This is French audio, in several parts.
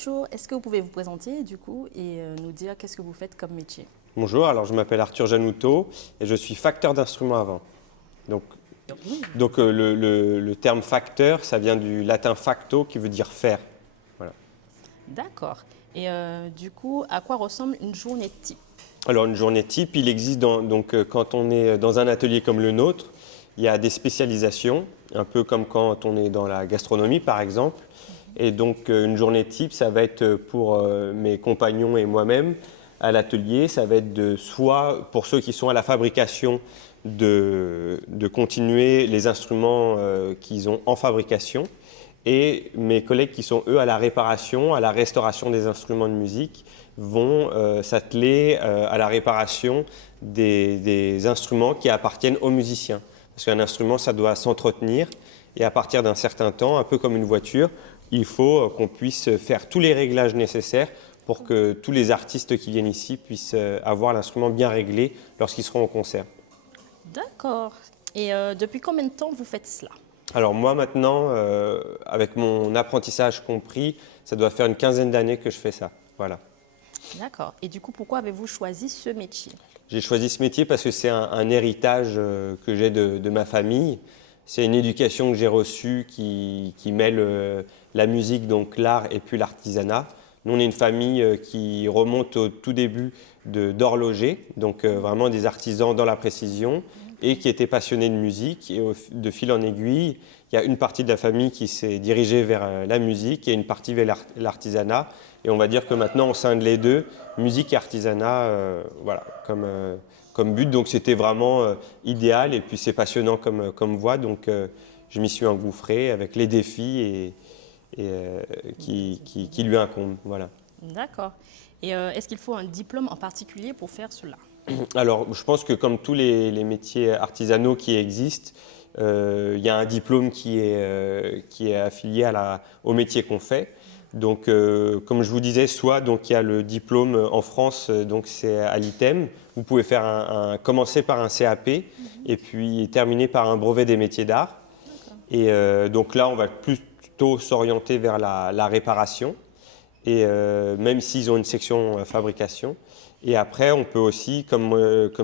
bonjour, est-ce que vous pouvez vous présenter du coup et nous dire qu'est-ce que vous faites comme métier? Bonjour, alors je m'appelle Arthur Janouto et je suis facteur d'instruments à vent. Donc, Oui. le terme facteur, ça vient du latin facto qui veut dire faire. Voilà. D'accord. Et du coup, à quoi ressemble une journée type? Alors une journée type, il existe quand on est dans un atelier comme le nôtre, il y a des spécialisations, un peu comme quand on est dans la gastronomie par exemple. Et donc une journée type, ça va être pour mes compagnons et moi-même à l'atelier, ça va être soit pour ceux qui sont à la fabrication de continuer les instruments qu'ils ont en fabrication, et mes collègues qui sont eux à la réparation, à la restauration des instruments de musique vont s'atteler à la réparation des instruments qui appartiennent aux musiciens. Parce qu'un instrument, ça doit s'entretenir et à partir d'un certain temps, un peu comme une voiture, il faut qu'on puisse faire tous les réglages nécessaires pour que tous les artistes qui viennent ici puissent avoir l'instrument bien réglé lorsqu'ils seront au concert. D'accord. Et depuis combien de temps vous faites cela? Alors moi maintenant, avec mon apprentissage compris, ça doit faire une quinzaine d'années que je fais ça. Voilà. D'accord. Et du coup, pourquoi avez-vous choisi ce métier? J'ai choisi ce métier parce que c'est un héritage que j'ai de ma famille. C'est une éducation que j'ai reçue qui mêle la musique, donc l'art et puis l'artisanat. Nous, on est une famille qui remonte au tout début d'horloger, donc vraiment des artisans dans la précision et qui étaient passionnés de musique. Et de fil en aiguille, il y a une partie de la famille qui s'est dirigée vers la musique et une partie vers l'artisanat. Et on va dire que maintenant, on scinde les deux, musique et artisanat, voilà, comme but. Donc c'était vraiment idéal et puis c'est passionnant comme voie. Donc je m'y suis engouffré avec les défis qui lui incombent. Voilà. D'accord. Et est-ce qu'il faut un diplôme en particulier pour faire cela? Alors je pense que comme tous les métiers artisanaux qui existent, il y a un diplôme qui est affilié au métier qu'on fait. Donc, comme je vous disais, soit donc il y a le diplôme en France, donc c'est à l'ITEM. Vous pouvez faire commencer par un CAP et puis terminer par un brevet des métiers d'art. Et donc là, on va plutôt s'orienter vers la réparation. Et même s'ils ont une section fabrication. Et après, on peut aussi, comme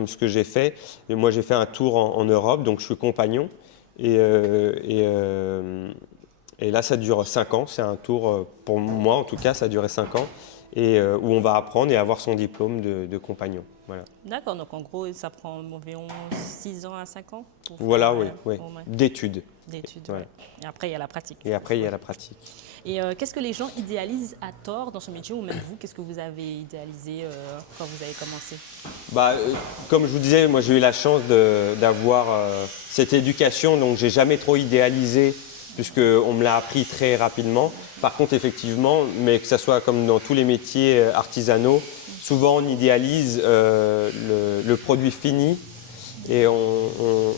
ce que j'ai fait, et moi j'ai fait un tour en Europe, donc je suis compagnon. Et, et là, ça dure 5 ans. C'est un tour, pour moi en tout cas, ça a duré 5 ans. Et où on va apprendre et avoir son diplôme de compagnon. Voilà, D'accord. Donc en gros, ça prend environ 6 ans à 5 ans pour voilà, faire oui, oui. au moins D'études. d'études. Voilà. Ouais. Et après, il y a la pratique. Et après, il y a la pratique. Et qu'est-ce que les gens idéalisent à tort dans ce métier, ou même vous, qu'est-ce que vous avez idéalisé quand vous avez commencé? Bah, comme je vous disais, moi j'ai eu la chance d'avoir cette éducation, donc j'ai jamais trop idéalisé, puisqu'on me l'a appris très rapidement. Par contre, effectivement, mais que ce soit comme dans tous les métiers artisanaux, souvent on idéalise le produit fini et on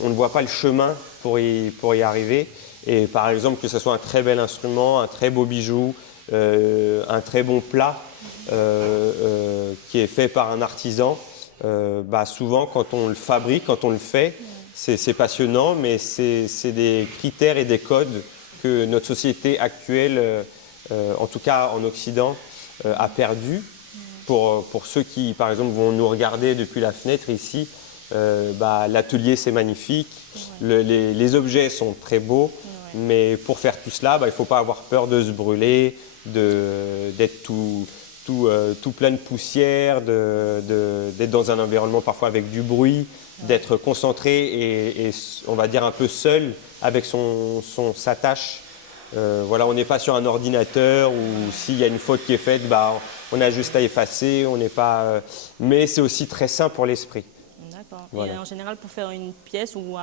ne voit pas le chemin pour y arriver. Et par exemple, que ce soit un très bel instrument, un très beau bijou, un très bon plat qui est fait par un artisan, bah souvent quand on le fabrique, quand on le fait, c'est passionnant, mais c'est des critères et des codes que notre société actuelle, en tout cas en Occident, a perdu. Pour ceux qui, par exemple, vont nous regarder depuis la fenêtre ici, bah, l'atelier c'est magnifique, les objets sont très beaux, mais pour faire tout cela, bah, il ne faut pas avoir peur de se brûler, d'être tout plein de poussière, d'être dans un environnement parfois avec du bruit, d'être concentré et on va dire un peu seul avec sa tâche. Voilà, on n'est pas sur un ordinateur où s'il y a une faute qui est faite, bah, on a juste à effacer, on n'est pas, mais c'est aussi très sain pour l'esprit. D'accord. Voilà. Et en général, pour faire une pièce ou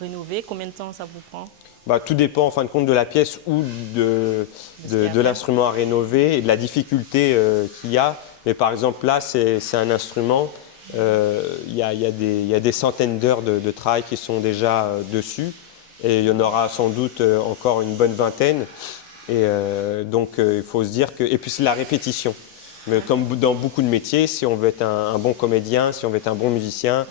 rénover, combien de temps ça vous prend? Bah, tout dépend en fin de compte de la pièce ou de l'instrument à rénover et de la difficulté qu'il y a. Mais par exemple là, c'est un instrument, il y a des centaines d'heures de travail qui sont déjà dessus et il y en aura sans doute encore une bonne vingtaine. Et donc il faut se dire que… Et puis c'est la répétition. Mais comme dans beaucoup de métiers, si on veut être un bon comédien, si on veut être un bon musicien,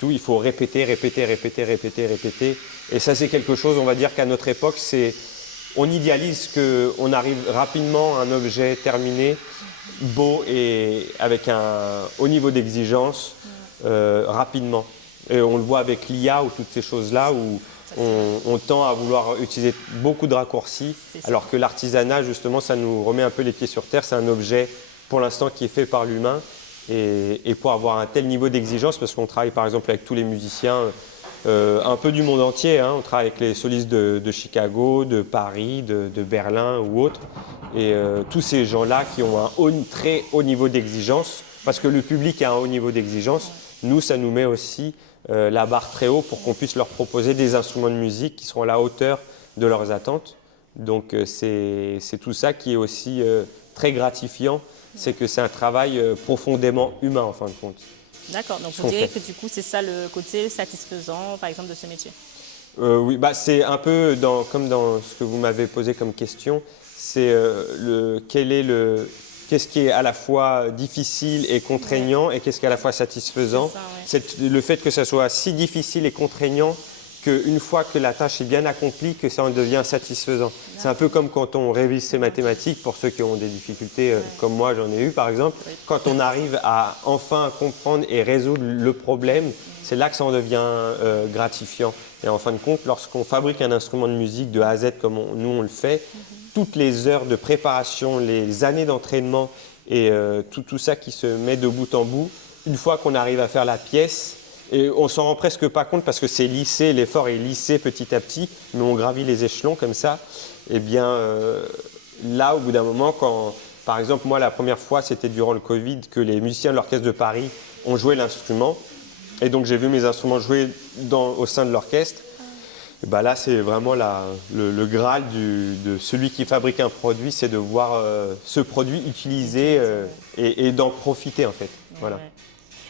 tout, il faut répéter, répéter, répéter, répéter, répéter. Et ça, c'est quelque chose, on va dire qu'à notre époque, c'est on idéalise qu'on arrive rapidement à un objet terminé, beau et avec un haut niveau d'exigence rapidement. Et on le voit avec l'IA ou toutes ces choses-là où on tend à vouloir utiliser beaucoup de raccourcis, alors que l'artisanat, justement, ça nous remet un peu les pieds sur terre. C'est un objet, pour l'instant, qui est fait par l'humain. Et pour avoir un tel niveau d'exigence, parce qu'on travaille par exemple avec tous les musiciens un peu du monde entier, hein, on travaille avec les solistes de Chicago, de Paris, de Berlin ou autres, et tous ces gens-là qui ont un très haut niveau d'exigence, parce que le public a un haut niveau d'exigence, nous ça nous met aussi la barre très haut pour qu'on puisse leur proposer des instruments de musique qui seront à la hauteur de leurs attentes. Donc c'est tout ça qui est aussi très gratifiant. C'est que c'est un travail profondément humain en fin de compte. D'accord, donc vous direz que du coup c'est ça le côté satisfaisant par exemple de ce métier. Oui, bah, c'est un peu comme dans ce que vous m'avez posé comme question, c'est qu'est-ce qui est à la fois difficile et contraignant et qu'est-ce qui est à la fois satisfaisant. Ça, ouais. C'est le fait que ça soit si difficile et contraignant qu'une fois que la tâche est bien accomplie, que ça en devient satisfaisant. C'est un peu comme quand on révise ses mathématiques, pour ceux qui ont des difficultés, comme moi j'en ai eu par exemple. Quand on arrive à enfin comprendre et résoudre le problème, c'est là que ça en devient gratifiant. Et en fin de compte, lorsqu'on fabrique un instrument de musique de A à Z comme nous on le fait, toutes les heures de préparation, les années d'entraînement et tout ça qui se met de bout en bout, une fois qu'on arrive à faire la pièce, et on s'en rend presque pas compte parce que c'est lissé, l'effort est lissé petit à petit, mais on gravit les échelons comme ça. Et bien là, au bout d'un moment, quand, par exemple, moi, la première fois, c'était durant le Covid que les musiciens de l'Orchestre de Paris ont joué l'instrument. Et donc, j'ai vu mes instruments jouer au sein de l'orchestre. Et ben là, c'est vraiment le Graal de celui qui fabrique un produit, c'est de voir ce produit utilisé et d'en profiter, en fait. Voilà. Ouais.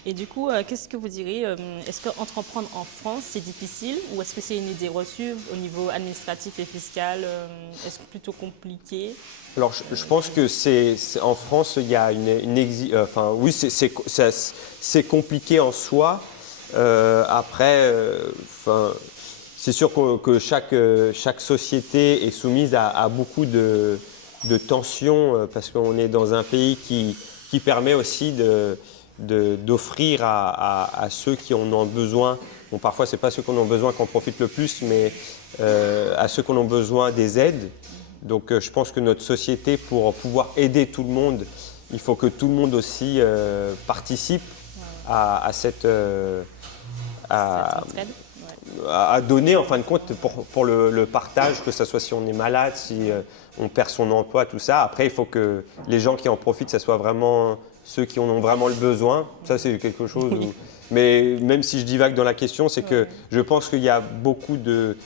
Et du coup, qu'est-ce que vous direz est-ce qu'entreprendre en France, c'est difficile ou est-ce que c'est une idée reçue au niveau administratif et fiscal est-ce que plutôt compliqué? Alors, je pense que en France, il y a enfin, oui, c'est compliqué en soi. Après, c'est sûr que chaque société est soumise à beaucoup de tensions parce qu'on est dans un pays qui permet aussi d'offrir à ceux qui en ont besoin. Bon, parfois, ce n'est pas ceux qui en ont besoin qui en profitent le plus, mais à ceux qui en ont besoin des aides. Donc, je pense que notre société, pour pouvoir aider tout le monde, il faut que tout le monde aussi participe à cette à donner en fin de compte pour le partage, que ce soit si on est malade, si on perd son emploi, tout ça. Après, il faut que les gens qui en profitent, ce soit vraiment ceux qui en ont vraiment le besoin. Ça, c'est quelque chose où... Mais même si je divague dans la question, c'est que je pense qu'il y a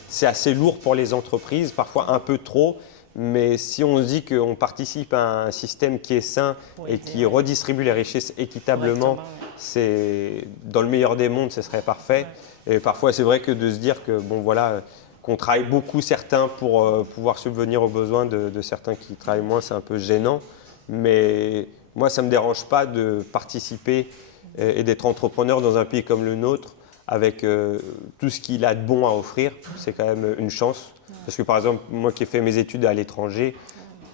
c'est assez lourd pour les entreprises, parfois un peu trop. Mais si on se dit qu'on participe à un système qui est sain et qui redistribue les richesses équitablement, c'est dans le meilleur des mondes, ce serait parfait. Et parfois, c'est vrai que de se dire que bon voilà, qu'on travaille beaucoup certains pour pouvoir subvenir aux besoins de certains qui travaillent moins, c'est un peu gênant. Mais moi, ça ne me dérange pas de participer et d'être entrepreneur dans un pays comme le nôtre avec tout ce qu'il a de bon à offrir. C'est quand même une chance. Parce que par exemple, moi qui ai fait mes études à l'étranger,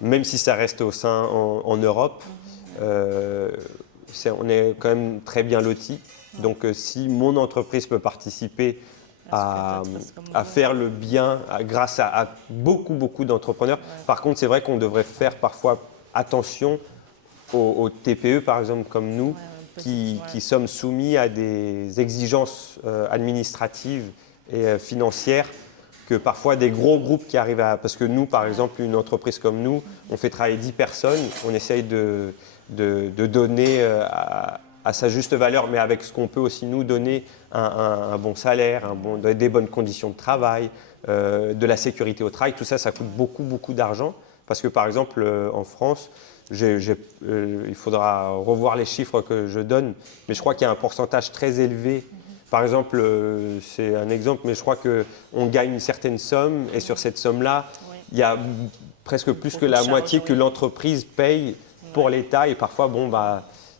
même si ça reste en Europe, on est quand même très bien lotis. Donc si mon entreprise peut participer à faire le bien grâce à beaucoup d'entrepreneurs. Par contre, c'est vrai qu'on devrait faire parfois attention aux TPE, par exemple, comme nous, qui sommes soumis à des exigences administratives et financières que parfois des gros groupes qui arrivent à... Parce que nous, par exemple, une entreprise comme nous, on fait travailler 10 personnes, on essaye de donner à sa juste valeur, mais avec ce qu'on peut aussi nous donner un bon salaire, des bonnes conditions de travail, de la sécurité au travail. Tout ça, ça coûte beaucoup d'argent. Parce que par exemple, en France, il faudra revoir les chiffres que je donne, mais je crois qu'il y a un pourcentage très élevé. Par exemple, c'est un exemple, mais je crois qu'on gagne une certaine somme et sur cette somme-là, il y a presque plus que la moitié que l'entreprise paye pour l'État et parfois,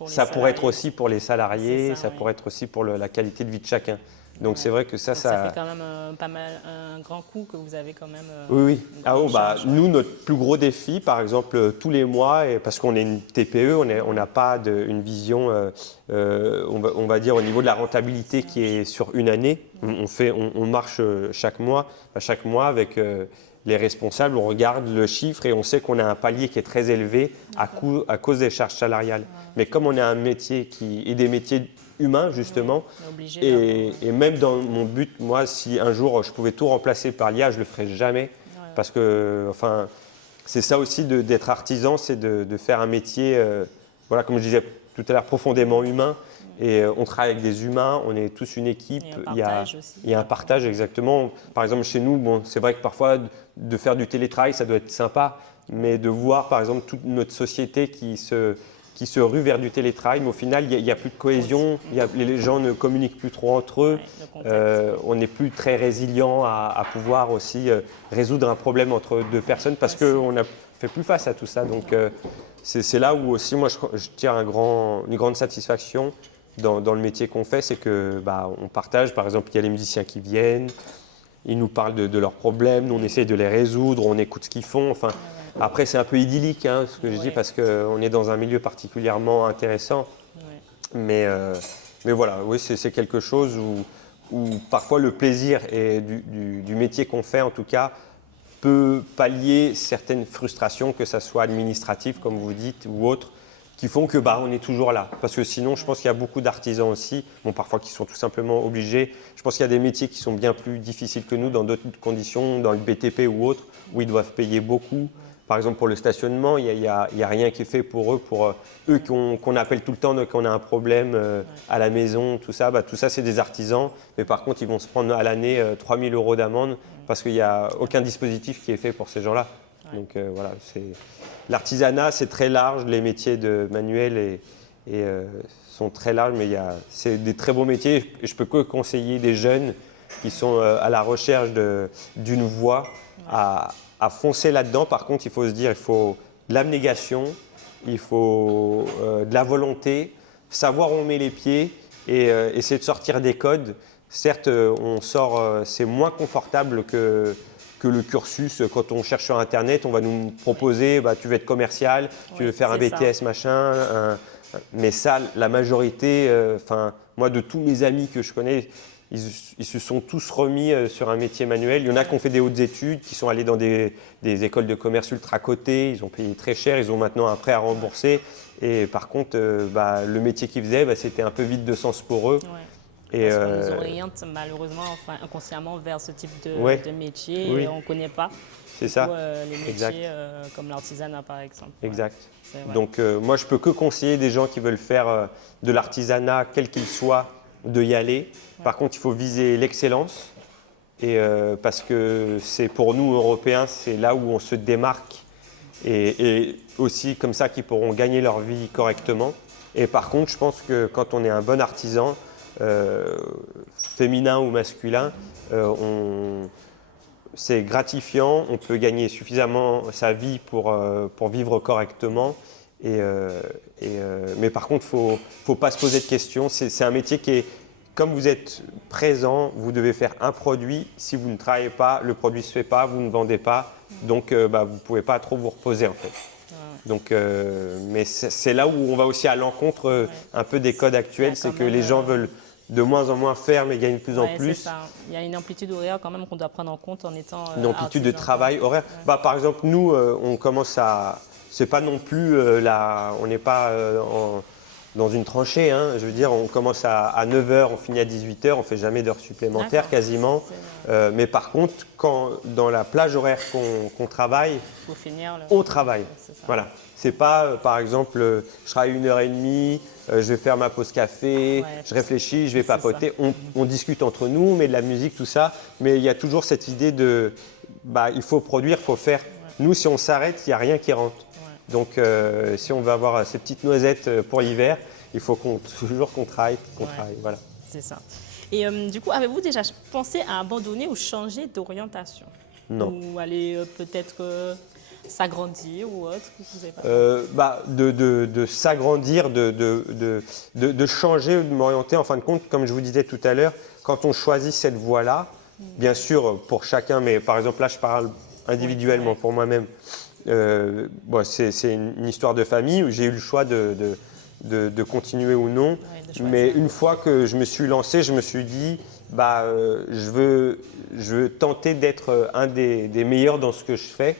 ça pourrait être aussi pour les salariés, ça pourrait être aussi pour la qualité de vie de chacun. Donc c'est vrai que Donc ça fait quand même pas mal, un grand coup que vous avez quand même. Oui, oui. Une Ah, grande charge. nous, notre plus gros défi, par exemple, tous les mois, et parce qu'on est une TPE, on n'a pas une vision, on va dire, au niveau de la rentabilité qui est sur une année. On marche chaque mois avec les responsables, on regarde le chiffre et on sait qu'on a un palier qui est très élevé à cause des charges salariales. Mais comme on a un métier et des métiers humains, justement, On est obligé et même dans mon but, moi, si un jour je pouvais tout remplacer par l'IA, je le ferais jamais. Parce que, enfin, c'est ça aussi d'être artisan, c'est de faire un métier, voilà, comme je disais tout à l'heure, profondément humain. Et on travaille avec des humains, on est tous une équipe. Il y a un partage aussi. Il y a un partage, exactement. Par exemple, chez nous, bon, c'est vrai que parfois, de faire du télétravail, ça doit être sympa. Mais de voir, par exemple, toute notre société qui se rue vers du télétravail, mais au final, il n'y a plus de cohésion, les gens ne communiquent plus trop entre eux, on n'est plus très résilient à pouvoir aussi résoudre un problème entre deux personnes parce qu'on ne fait plus face à tout ça. Donc c'est là où aussi moi je tire une grande satisfaction dans le métier qu'on fait, c'est que on partage, par exemple, il y a les musiciens qui viennent, ils nous parlent de leurs problèmes, nous on essaye de les résoudre, on écoute ce qu'ils font, enfin. Après, c'est un peu idyllique, hein, ce que je dis, parce qu'on est dans un milieu particulièrement intéressant. Mais voilà, oui, c'est quelque chose où parfois le plaisir du métier qu'on fait, en tout cas, peut pallier certaines frustrations, que ce soit administratives, comme vous dites, ou autres, qui font que on est toujours là. Parce que sinon, je pense qu'il y a beaucoup d'artisans aussi, bon, parfois qui sont tout simplement obligés. Je pense qu'il y a des métiers qui sont bien plus difficiles que nous, dans d'autres conditions, dans le BTP ou autre, où ils doivent payer beaucoup. Par exemple, pour le stationnement, il n'y a rien qui est fait pour eux, qu'on appelle tout le temps quand on a un problème à la maison, tout ça. Tout ça, c'est des artisans. Mais par contre, ils vont se prendre à l'année 3 000 € d'amende parce qu'il n'y a aucun dispositif qui est fait pour ces gens-là. Donc voilà, l'artisanat, c'est très large. Les métiers de manuel sont très larges, mais c'est des très beaux métiers. Je peux que conseiller des jeunes qui sont à la recherche d'une voie à foncer là-dedans. Par contre, il faut se dire, il faut de l'abnégation, il faut de la volonté, savoir où on met les pieds et essayer de sortir des codes. Certes, c'est moins confortable que le cursus. Quand on cherche sur Internet, on va nous proposer, tu veux être commercial, tu veux faire un BTS, machin. Mais ça, la majorité, moi, de tous mes amis que je connais, ils se sont tous remis sur un métier manuel. Il y en a qui ont fait des hautes études, qui sont allés dans des écoles de commerce ultra cotées, ils ont payé très cher, ils ont maintenant un prêt à rembourser. Et par contre, le métier qu'ils faisaient, c'était un peu vide de sens pour eux. Et parce qu'on nous oriente malheureusement, inconsciemment, vers ce type de métier et on ne connaît pas. C'est ça. Les métiers comme l'artisanat, par exemple. Exact. Donc moi, je peux que conseiller des gens qui veulent faire de l'artisanat, quel qu'il soit, de y aller. Par contre, il faut viser l'excellence. Et parce que c'est pour nous, Européens, c'est là où on se démarque. Et aussi comme ça qu'ils pourront gagner leur vie correctement. Et par contre, je pense que quand on est un bon artisan, féminin ou masculin, c'est gratifiant, on peut gagner suffisamment sa vie pour vivre correctement. Mais par contre, il ne faut pas se poser de questions. C'est un métier qui est, comme vous êtes présent, vous devez faire un produit. Si vous ne travaillez pas, le produit ne se fait pas, vous ne vendez pas. Donc, vous ne pouvez pas trop vous reposer en fait. Donc, mais c'est là où on va aussi à l'encontre un peu des codes actuels. C'est que les gens veulent de moins en moins faire, mais gagnent de plus en plus. C'est ça. Il y a une amplitude horaire quand même qu'on doit prendre en compte en étant une amplitude de travail horaire. Par exemple, nous, on commence à... C'est pas non plus on n'est pas dans une tranchée. Hein. Je veux dire, on commence à 9h, on finit à 18h, on ne fait jamais d'heures supplémentaires quasiment. Mais par contre, dans la plage horaire qu'on travaille, on travaille. Voilà. C'est pas, par exemple, je travaille 1h30, je vais faire ma pause café, je réfléchis, je vais papoter. On discute entre nous, on met de la musique, tout ça. Mais il y a toujours cette idée de, il faut produire, il faut faire. Nous, si on s'arrête, il n'y a rien qui rentre. Donc, si on veut avoir ces petites noisettes pour l'hiver, il faut toujours qu'on travaille, voilà. C'est ça. Et du coup, avez-vous déjà pensé à abandonner ou changer d'orientation? Non. Ou aller peut-être s'agrandir ou autre? Vous avez pas de s'agrandir, de changer, de m'orienter. En fin de compte, comme je vous disais tout à l'heure, quand on choisit cette voie-là, bien sûr pour chacun, mais par exemple là je parle individuellement pour moi-même, bon, c'est une histoire de famille où j'ai eu le choix de continuer ou non. Mais une fois que je me suis lancé, je me suis dit, je veux tenter d'être un des meilleurs dans ce que je fais.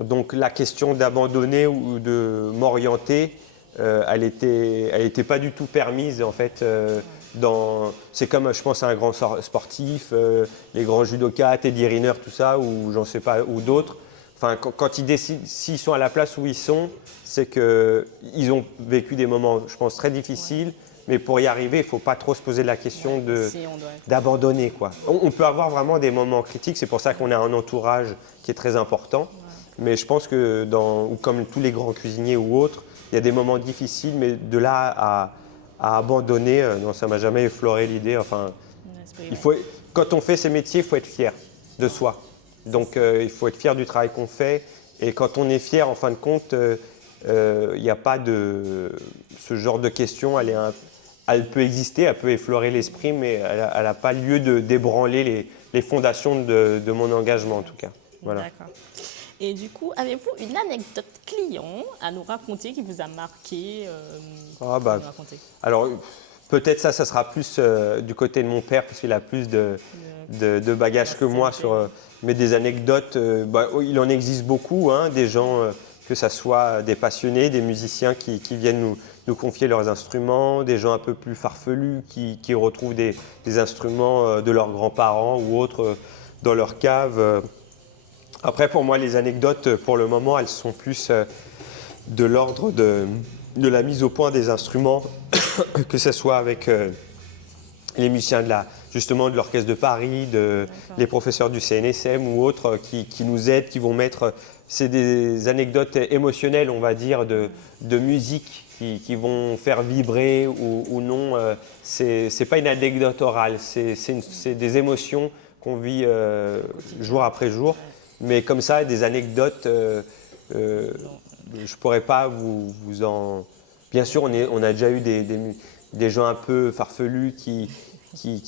Donc la question d'abandonner ou de m'orienter, elle était pas du tout permise en fait. C'est comme je pense à un grand sportif, les grands judokas, Teddy Riner, tout ça, ou j'en sais pas, ou d'autres. Enfin, quand ils décident, s'ils sont à la place où ils sont, c'est qu'ils ont vécu des moments, je pense, très difficiles. Mais pour y arriver, il ne faut pas trop se poser la question d'abandonner, quoi. On peut avoir vraiment des moments critiques, c'est pour ça qu'on a un entourage qui est très important. Mais je pense que, ou comme tous les grands cuisiniers ou autres, il y a des moments difficiles, mais de là à abandonner, non, ça ne m'a jamais effleuré l'idée. Enfin, quand on fait ces métiers, il faut être fier de soi. Donc il faut être fier du travail qu'on fait. Et quand on est fier, en fin de compte, il n'y a pas de ce genre de questions. Elle peut exister, elle peut effleurer l'esprit, mais elle n'a pas lieu de d'ébranler les fondations de mon engagement, en tout cas. Voilà. D'accord. Et du coup, avez-vous une anecdote client à nous raconter qui vous a marqué à nous raconter? Alors, peut-être ça sera plus du côté de mon père, parce qu'il a plus de bagages que moi mais des anecdotes, il en existe beaucoup, hein, des gens, que ce soit des passionnés, des musiciens qui viennent nous confier leurs instruments, des gens un peu plus farfelus qui retrouvent des instruments de leurs grands-parents ou autres dans leur cave. Après, pour moi, les anecdotes, pour le moment, elles sont plus de l'ordre de la mise au point des instruments, que ce soit avec les musiciens justement de l'Orchestre de Paris, les professeurs du CNSM ou autres qui nous aident, qui vont mettre… C'est des anecdotes émotionnelles, on va dire, de musique qui vont faire vibrer ou non. C'est pas une anecdote orale, c'est des émotions qu'on vit jour après jour. Mais comme ça, des anecdotes, je ne pourrais pas vous en… Bien sûr, on a déjà eu des gens un peu farfelus qui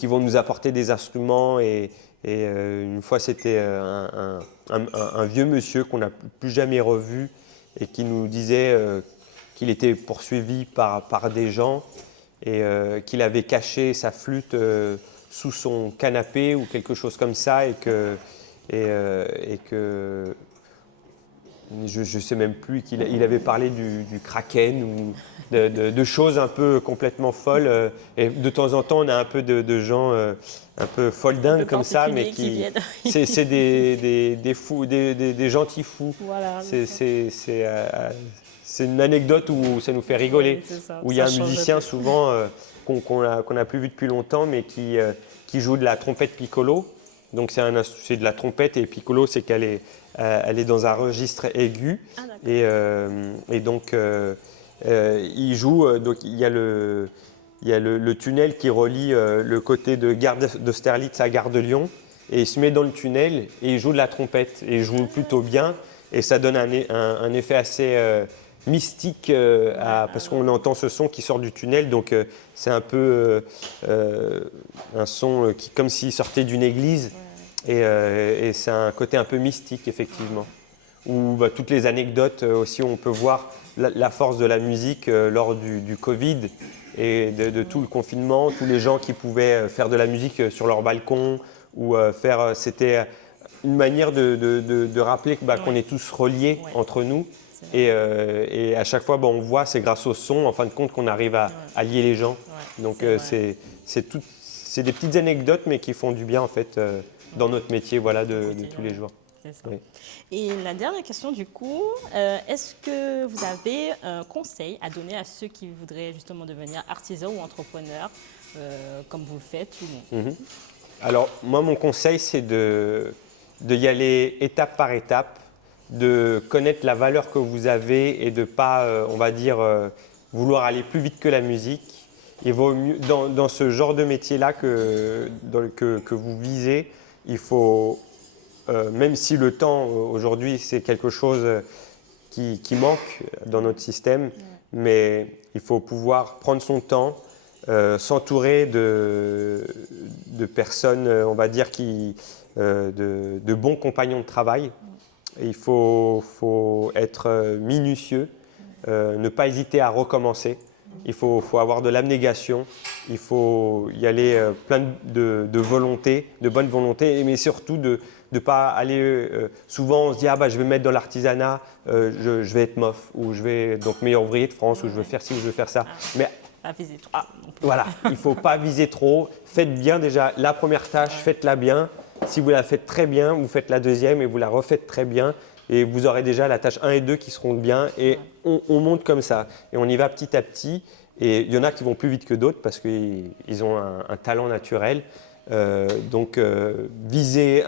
vont nous apporter des instruments. Et une fois, c'était un vieux monsieur qu'on n'a plus jamais revu et qui nous disait qu'il était poursuivi par des gens et qu'il avait caché sa flûte sous son canapé ou quelque chose comme ça et que je ne sais même plus qu'il avait parlé du kraken ou de choses un peu complètement folles. Et de temps en temps, on a un peu de gens un peu foldingues comme ça, mais c'est des fous, des gentils fous. Voilà, c'est une anecdote où ça nous fait rigoler. Oui, ça, où il y a un musicien souvent qu'on n'a plus vu depuis longtemps, mais qui joue de la trompette piccolo. Donc c'est de la trompette et piccolo, c'est qu'elle est dans un registre aigu. Et donc il joue, donc il y a le tunnel qui relie le côté de gare d'Austerlitz à gare de Lyon. Et il se met dans le tunnel et il joue de la trompette. Et il joue plutôt bien et ça donne un effet assez mystique parce qu'on entend ce son qui sort du tunnel. Donc c'est un peu un son comme s'il sortait d'une église. Et c'est un côté un peu mystique, effectivement. Où toutes les anecdotes aussi, on peut voir la force de la musique lors du Covid et de tout le confinement, tous les gens qui pouvaient faire de la musique sur leur balcon ou c'était une manière de rappeler qu'on est tous reliés entre nous. Et à chaque fois, on voit, c'est grâce au son, en fin de compte, qu'on arrive à lier les gens. Donc c'est des petites anecdotes, mais qui font du bien, en fait, dans notre métier de tous les jours. Oui. Et la dernière question du coup, est-ce que vous avez un conseil à donner à ceux qui voudraient justement devenir artisans ou entrepreneurs comme vous le faites ou non? Alors moi mon conseil c'est de y aller étape par étape, de connaître la valeur que vous avez et de ne pas, on va dire, vouloir aller plus vite que la musique. Il vaut mieux, dans ce genre de métier-là que vous visez, il faut… même si le temps aujourd'hui c'est quelque chose qui manque dans notre système, mais il faut pouvoir prendre son temps, s'entourer de personnes, on va dire, de bons compagnons de travail. Il faut être minutieux, ne pas hésiter à recommencer. Il faut avoir de l'abnégation, il faut y aller plein de volonté, de bonne volonté, mais surtout de ne pas aller… souvent, on se dit « Ah, bah, je vais me mettre dans l'artisanat, je vais être MOF, ou je vais donc meilleur ouvrier de France, ou je veux faire ci, ou je veux faire ça. » Mais Pas viser trop. voilà, il ne faut pas viser trop. Faites bien déjà la première tâche, faites-la bien. Si vous la faites très bien, vous faites la deuxième et vous la refaites très bien. Et vous aurez déjà la tâche 1 et 2 qui seront bien. Et on monte comme ça. Et on y va petit à petit. Et il y en a qui vont plus vite que d'autres parce qu'ils ont un talent naturel. Donc, viser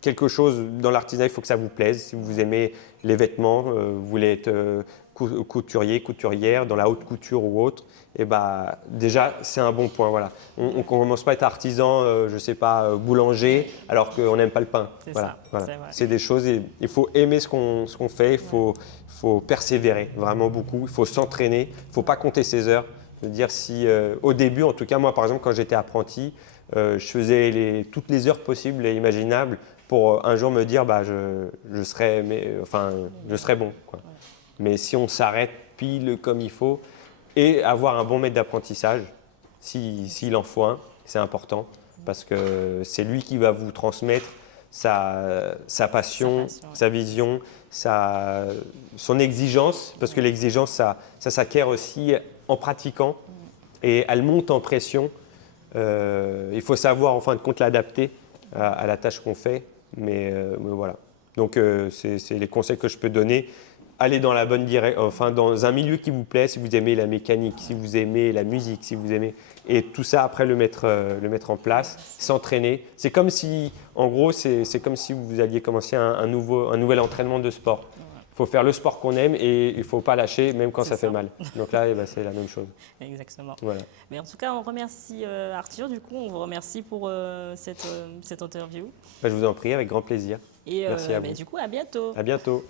quelque chose dans l'artisanat, il faut que ça vous plaise. Si vous aimez les vêtements, vous voulez être couturier, couturière, dans la haute couture ou autre, et bah, déjà, c'est un bon point. Voilà. On ne commence pas à être artisan, je ne sais pas, boulanger, alors qu'on n'aime pas le pain. Voilà, voilà. C'est des choses, il faut aimer ce qu'on fait, il faut persévérer vraiment beaucoup, il faut s'entraîner, il ne faut pas compter ses heures. Je veux dire, si, au début, en tout cas, moi, par exemple, quand j'étais apprenti, je faisais toutes les heures possibles et imaginables pour un jour me dire bah, je serai bon, quoi. Mais si on s'arrête pile comme il faut et avoir un bon maître d'apprentissage, s'il en faut un, c'est important parce que c'est lui qui va vous transmettre sa passion, sa vision, son exigence, parce que l'exigence, ça s'acquiert aussi en pratiquant et elle monte en pression. Il faut savoir en fin de compte l'adapter à la tâche qu'on fait, mais voilà. Donc c'est les conseils que je peux donner. Allez dans la bonne direction, enfin dans un milieu qui vous plaît, si vous aimez la mécanique, si vous aimez la musique, si vous aimez… Et tout ça, après, le mettre en place, s'entraîner. C'est comme si, en gros, c'est comme si vous alliez commencer un nouvel entraînement de sport. Il faut faire le sport qu'on aime et il ne faut pas lâcher, même quand ça fait mal. Donc là, eh ben, c'est la même chose. Exactement. Voilà. Mais en tout cas, on remercie Arthur. Du coup, on vous remercie pour cette interview. Ben, je vous en prie, avec grand plaisir. Et merci à vous. du coup, à bientôt. À bientôt.